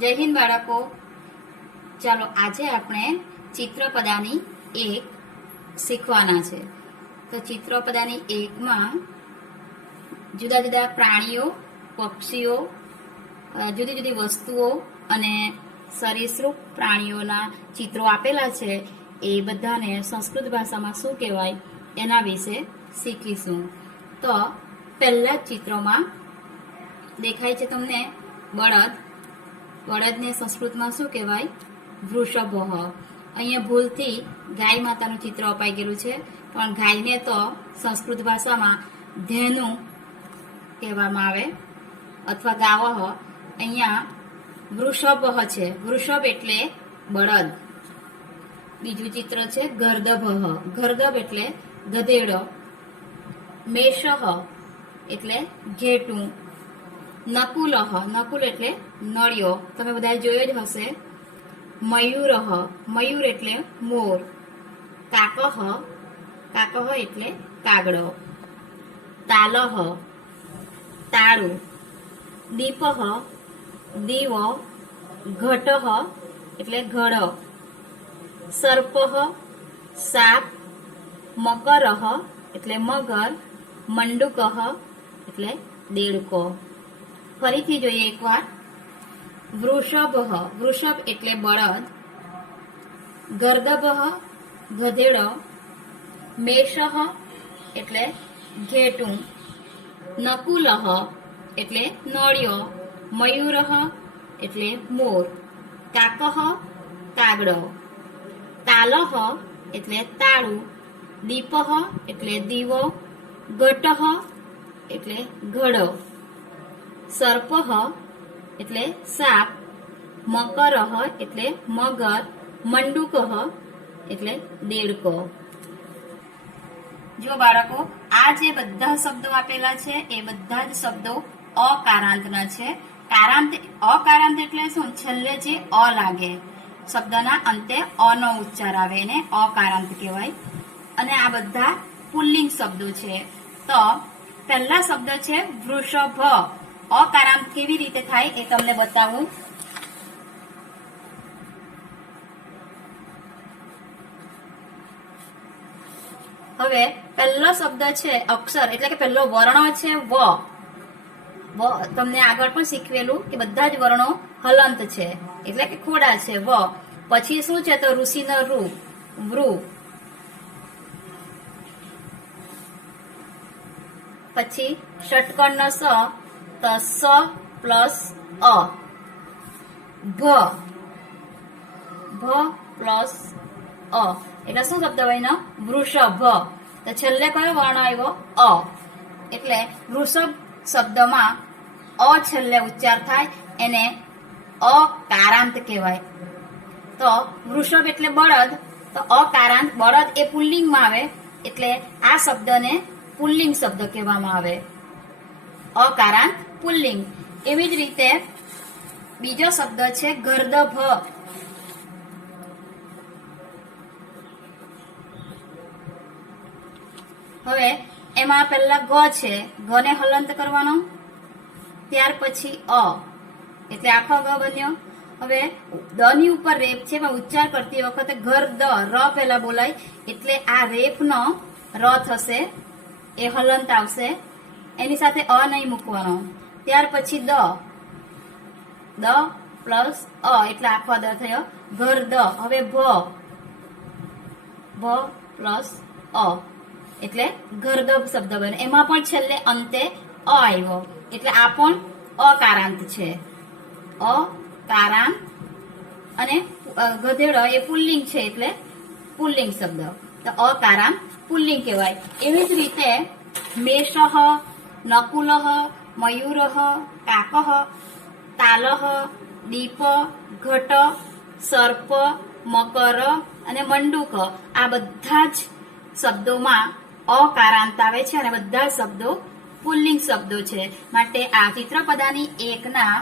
જય હિન્દ બાળકો. ચાલો આજે આપણે ચિત્રપદાની એક શીખવાના છે. તો ચિત્રપદાની એકમાં જુદા જુદા પ્રાણીઓ, પક્ષીઓ, જુદી જુદી વસ્તુઓ અને સરીસૃપ પ્રાણીઓના ચિત્રો આપેલા છે. એ બધાને સંસ્કૃત ભાષામાં શું કહેવાય એના વિશે શીખીશું. તો પહેલા જ ચિત્રોમાં દેખાય છે તમને બળદ. બળદને સંસ્કૃતમાં શું કહેવાય? વૃષભ. અહીંયા ભૂલથી ગાય માતાનું ચિત્ર અપાઈ ગયેલું છે, પણ ગાયને તો સંસ્કૃત ભાષામાં ધેનુ કહેવામાં આવે અથવા ગાવહ. અહીંયા વૃષભ છે. વૃષભ એટલે બળદ. બીજું ચિત્ર છે ગર્દભ. ગર્દભ એટલે ગધેડો. મેષહ એટલે ઘેટું. નકુલહ. નકુલ એટલે નળિયો. તમે બધા જોયો જ હશે. મયુરહ. મયુર એટલે મોર. કાકહ. કાકહ એટલે કાગડો. તાલહ તાળું. દીપહ દીવો. ઘટહ એટલે ઘડો. સર્પહ સાપ. મકરહ એટલે મગર. મંડુકહ એટલે દેડકો. ફરીથી જોઈએ એકવાર. વૃષભ. વૃષભ એટલે બળદ. ગર્દભ ગધેડો. મેષહ એટલે ઘેટું. નકુલહ એટલે નળિયો. મયુરહ એટલે મોર. કાકહ કાગડો. તાલહ એટલે તાળું. દીપહ એટલે દીવો. ઘટહ એટલે ઘડો. સર્પહ એટલે સાપ. મકરહ એટલે મગર. મંડુકહ એટલે દેડકો. જો બાળકો, આ જે બધા શબ્દો આપેલા છે એ બધા જ શબ્દો અકારાંતના છે. અકારાંત એટલે શું? છેલ્લે જે અ લાગે, શબ્દના અંતે અ નો ઉચ્ચાર આવે એને અકારાંત કહેવાય. અને આ બધા પુલ્લિંગ શબ્દો છે. તો પહેલા શબ્દ છે વૃષભ. અકારાંત કેવી રીતે થાય એ તમને બતાવું. હવે પહેલો શબ્દ છે અક્ષર, એટલે કે પહેલો વર્ણ છે વ. તમને આગળ પણ શીખવેલું કે બધા જ વર્ણો હલંત છે, એટલે કે ખોડા છે. વ પછી શું છે? તો ઋષિનો ઋ. વૃ. પછી ષટકર્ણ સ. તો સ પ્લસ અ. ભ. ભ પ્લસ અ એટલે શું શબ્દ બન્યો? વૃષભ. તો છેલ્લે કયો વર્ણ આવ્યો? અ. એટલે વૃષભ શબ્દમાં અ છેલ્લે ઉચ્ચાર થાય એને અકારાંત કહેવાય. તો વૃષભ એટલે બળદ. તો અકારાંત. બળદ એ પુલ્લિંગમાં આવે એટલે આ શબ્દને પુલ્લિંગ શબ્દ કહેવામાં આવે. અકારાંત પુલ્લિંગ. એવી જ રીતે બીજો શબ્દ છે ગર્દભ. હવે એમાં પહેલા ગ છે. ગ ને હલંત કરવાનો. ત્યાર પછી અ એટલે આખો ગ બન્યો. હવે દ ની ઉપર રેપ છે, પણ ઉચ્ચાર કરતી વખતે ઘર દ ર પહેલા બોલાય એટલે આ રેપ નો ર થશે, એ હલંત આવશે. એની સાથે અ નહીં મૂકવાનો. ત્યાર પછી દ. દ પ્લસ અ એટલે આખો દ થયો. ઘર દ. હવે ભ. ભ પ્લસ અ એટલે ગર્દભ શબ્દ બને. એમાં પણ છેલ્લે અંતે અ આવ્યો એટલે આ પણ અકારાંત છે. અકારાંત. અને ગધેડો એ પુલ્લિંગ છે એટલે પુલ્લિંગ શબ્દ. તો અકારાંત પુલ્લિંગ કહેવાય. એવી જ રીતે મેષહ, નકુલહ, મયુરહ, કાકહ, તાલહ, દીપ, ઘટ, સર્પ, મકર અને મંડુક આ બધા જ શબ્દોમાં અકારાંત આવે છે અને બધા શબ્દો પુલ્લિંગ શબ્દો છે. માટે આ ચિત્રપદાની એકના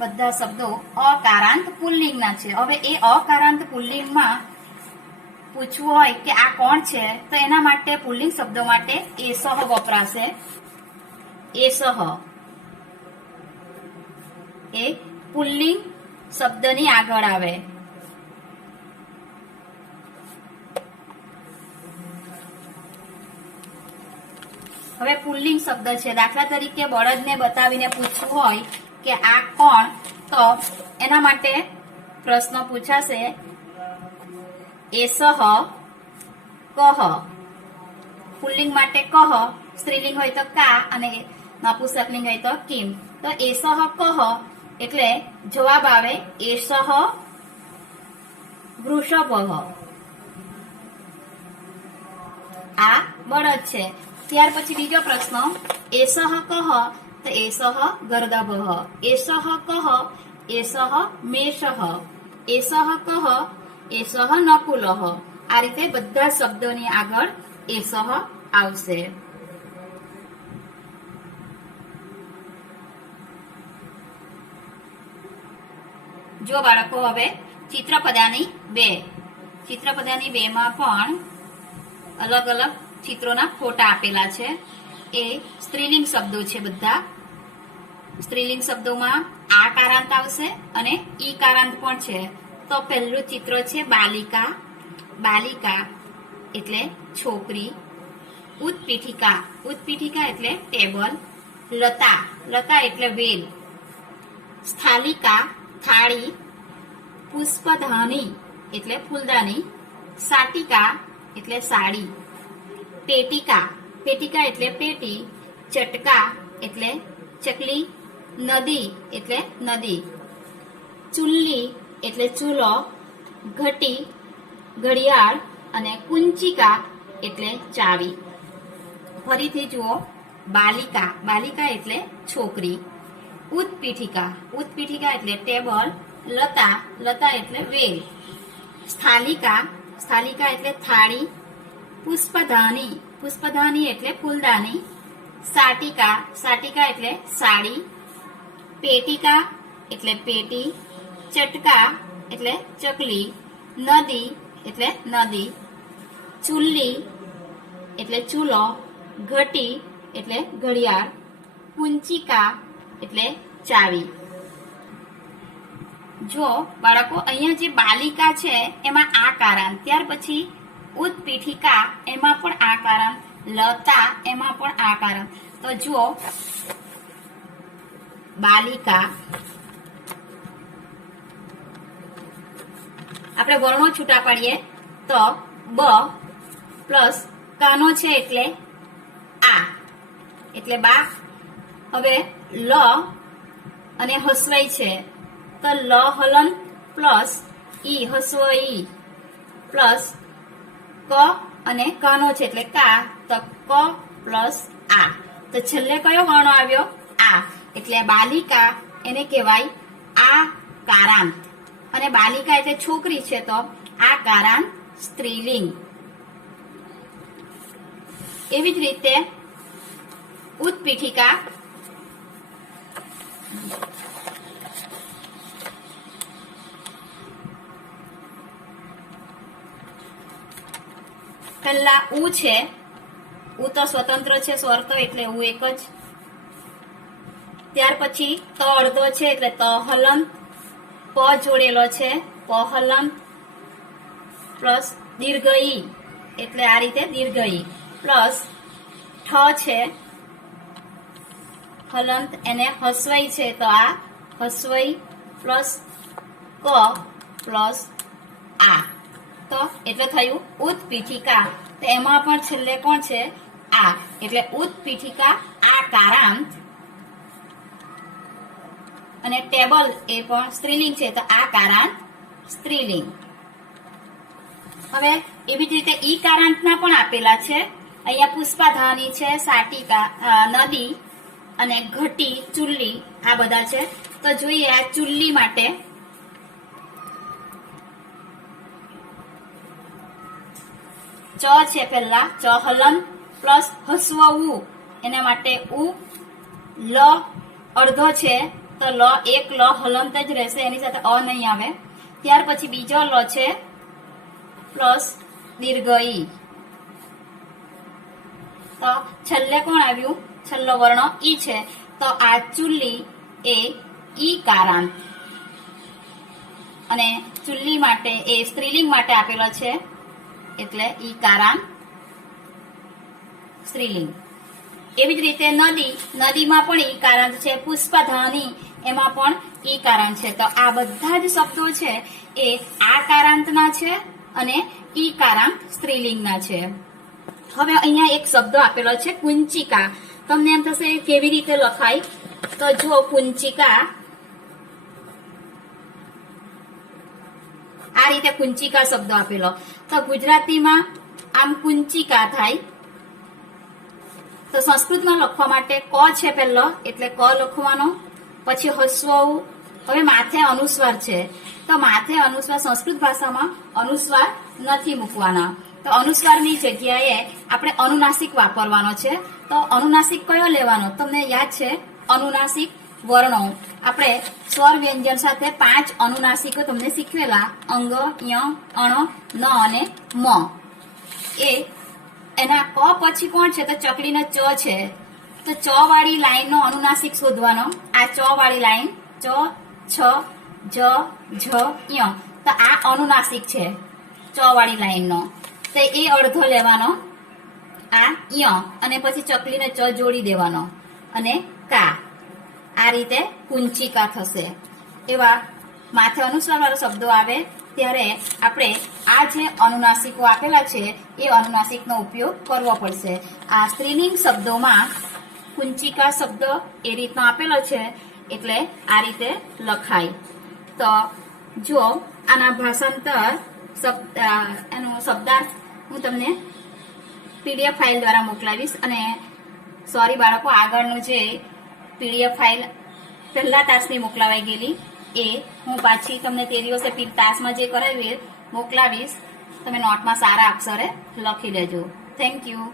બધા શબ્દો અકારાંત પુલ્લિંગના છે. હવે એ અકારાંત પુલ્લિંગમાં પૂછવું હોય કે આ કોણ છે, તો એના માટે પુલ્લિંગ શબ્દો માટે એસહ વપરાશે. એસહ એ પુલ્લિંગ શબ્દની આગળ આવે. હવે પુલ્લિંગ શબ્દ છે. દાખલા તરીકે બળદને બતાવીને પૂછવું હોય કે આ કોણ, તો એના માટે પ્રશ્ન પૂછાશે એસહ કહ. પુલ્લિંગ માટે કહ, સ્ત્રીલિંગ હોય તો કા અને નપુંસકલિંગ હોય તો કિમ. તો એસહ કહ એટલે જવાબ આવે એસહ વૃષભઃ. આ બળદ છે. ત્યાર પછી બીજો પ્રશ્ન એસહ કહ, તો એસહ ગર્દભઃ. એસહ કહ, એસહ મેષઃ. એસહ કહ, એસહ નકુલઃ. આ રીતે બધા શબ્દોની આગળ એસહ આવશે. જો બાળકો હવે ચિત્રપદાની 2. ચિત્રપદાની 2 માં પણ અલગ અલગ ચિત્રોના ફોટા આપેલા છે. એ સ્ત્રીલિંગ શબ્દો છે. બધા સ્ત્રીલિંગ શબ્દોમાં આ કારાંત આવશે અને ઈ કારાંત પણ છે. તો પહેલું ચિત્ર છે બાલિકા. બાલિકા એટલે છોકરી. ઉત્પીઠિકા. ઉત્પીઠિકા એટલે ટેબલ. લતા. લતા એટલે વેલ. સ્થાલિકા થાળી. પુષ્પધાની એટલે ફૂલદાની. સાટિકા એટલે સાડી. પેટિકા. પેટિકા એટલે પેટી. ચટકા એટલે ચકલી. નદી એટલે નદી. ચુલ્લી એટલે ચૂલો. ઘટી ઘડિયાળ અને કુંચિકા એટલે ચાવી. ફરીથી જુઓ બાલિકા. બાલિકા એટલે છોકરી. ઉત્પીઠિકા. ઉત્પીઠિકા એટલે ટેબલ. લતા. લતા એટલે વેલ. સ્થાલિકા. સ્થાલિકા એટલે થાળી. પુષ્પધાની. પુષ્પધાની એટલે ફૂલદાની. સાટિકા. સાટિકા એટલે સાડી. પેટિકા એટલે પેટી. ચટકા એટલે ચકલી. નદી એટલે નદી. ચુલ્લી એટલે ચૂલો. ઘટી એટલે ઘડિયાળ. કુંચિકા એટલે ચાવી. જો બાળકો અહીંયા જે બાલિકા છે એમાં આ કારાંત. ત્યાર પછી ઉત્પીઠિકા એમાં પણ આ કારાંત. લતા એમાં પણ આ કારાંત. તો જુઓ બાલિકા. આપણે વર્ણો છૂટા પાડીએ તો બ પ્લસ કાનો છે એટલે આ એટલે બા. હવે લ અને હસવાઈ છે તો લ હલન પ્લસ ઈ હસવાઈ પ્લસ ક અને કાનો છે એટલે કા. તો ક પ્લસ આ. તો છેલ્લે કયો વર્ણ આવ્યો? આ. એટલે બાલિકા એને કહેવાય આ કારાંત. અને બાલિકા એટલે છોકરી છે તો આ કારાંત સ્ત્રીલિંગ. એવી જ રીતે ઉત્પીઠિકા. પહેલા ઉ છે. ઉ તો સ્વતંત્ર છે, સ્વર તો એટલે ઉ એક જ. ત્યાર પછી ત અડધો છે એટલે ત હલંત. પ જોડેલો છે પ હલંત પ્લસ દીર્ઘ ઈ એટલે આ રીતે દીર્ઘ ઈ પ્લસ ઠ છે હલંત એને હસવાઈ છે તો આ હસવાઈ પ્લસ ક પ્લસ આ. તો એટલે થયું ઉત્પીઠિકા. તો એમાં પણ છેલ્લે કોણ છે? આ. એટલે ઉત્પીઠિકા આ કારાંત. અને ટેબલ એ પણ સ્ત્રીલિંગ છે તો આ કારાંત સ્ત્રીલિંગ. હવે એવી જ રીતે ઈ કારાંતના પણ આપેલા છે. અહીંયા પુષ્પાધાની છે, સાટિકા નદી અને ઘટી ચુલ્લી આ બધા છે. તો જોઈએ આ ચુલ્લી માટે ચ છે. પહેલા ચ હલન પ્લસ હસવ ઉ એના માટે ઉ. લ અડધો છે તો લ એક લ હલંત જ રહેશે, એની સાથે અ નહીં આવે. ત્યાર પછી બીજો લ છે પ્લસ દીર્ઘ ઈ. તો છેલ્લે કોણ આવ્યું? છેલ્લો વર્ણ ઈ છે તો આ ચુલ્લી એ ઈ કારાંત. અને ચુલ્લી માટે એ સ્ત્રીલિંગ માટે આપેલો છે એટલે ઈકારાંત સ્ત્રીલિંગ. એવી જ રીતે નદી, નદીમાં પણ ઈકારાંત છે. પુષ્પધાની એમાં પણ ઈકારાંત છે. તો આ બધા જ શબ્દો છે એ આકારાંતના છે અને ઈકારાંત સ્ત્રીલિંગના છે. હવે અહીંયા એક શબ્દ આપેલો છે કુંચિકા. તમને એમ થશે કેવી રીતે લખાય? તો જો કુંચિકા આ રીતે કુંચિકા શબ્દ આપેલો, તો ગુજરાતીમાં આમ કુંચિકા થાય. તો સંસ્કૃતમાં લખવા માટે ક છે પહેલો એટલે ક લખવાનો, પછી હસ્વ. હવે માથે અનુસ્વાર છે તો માથે અનુસ્વાર, સંસ્કૃત ભાષામાં અનુસ્વાર નથી મૂકવાના. તો અનુસ્વારની જગ્યાએ આપણે અનુનાસિક વાપરવાનો છે. તો અનુનાસિક કયો લેવાનો? તમને યાદ છે અનુનાસિક વર્ણો. આપણે સ્વર વ્યંજન સાથે 5 અનુનાસિકો તમને શીખવેલા, અંગ, ય, અણ, ન અને મ. એના ક પછી કોણ છે? તો ચકલીનો ચ છે. તો ચ વાળી લાઈનનો અનુનાસિક શોધવાનો. આ ચ વાળી લાઈન ચ, છ, જ, ઝ, ય. તો આ અનુનાસિક છે ચ વાળી લાઈનનો. તો એ અડધો લેવાનો, આ ય, અને પછી ચકલીને ચ જોડી દેવાનો અને કા. આ રીતે કુંચિકા થશે. એવા માથે અનુસ્વાર વાળો શબ્દો આવે ત્યારે આપણે આ જે અનુનાસિકો આપેલા છે એ અનુનાસિકનો ઉપયોગ કરવો પડશે. આ સ્ત્રીલિંગ શબ્દોમાં કુંચિકા શબ્દ એ રીતનો આપેલો છે એટલે આ રીતે લખાય. તો જો આના ભાષાંતર એનો શબ્દાર્થ હું તમને પીડીએફ ફાઇલ દ્વારા મોકલાવીશ. અને સોરી બાળકો, આગળનું જે પીડીએફ ફાઇલ પહેલા તાસની મોકલાવાઈ ગયેલી એ હું પાછી તમને તે દિવસે તાસમાં જે કરાવી મોકલાવીશ. તમે નોટમાં સારા અક્ષરે લખી લેજો. Thank you.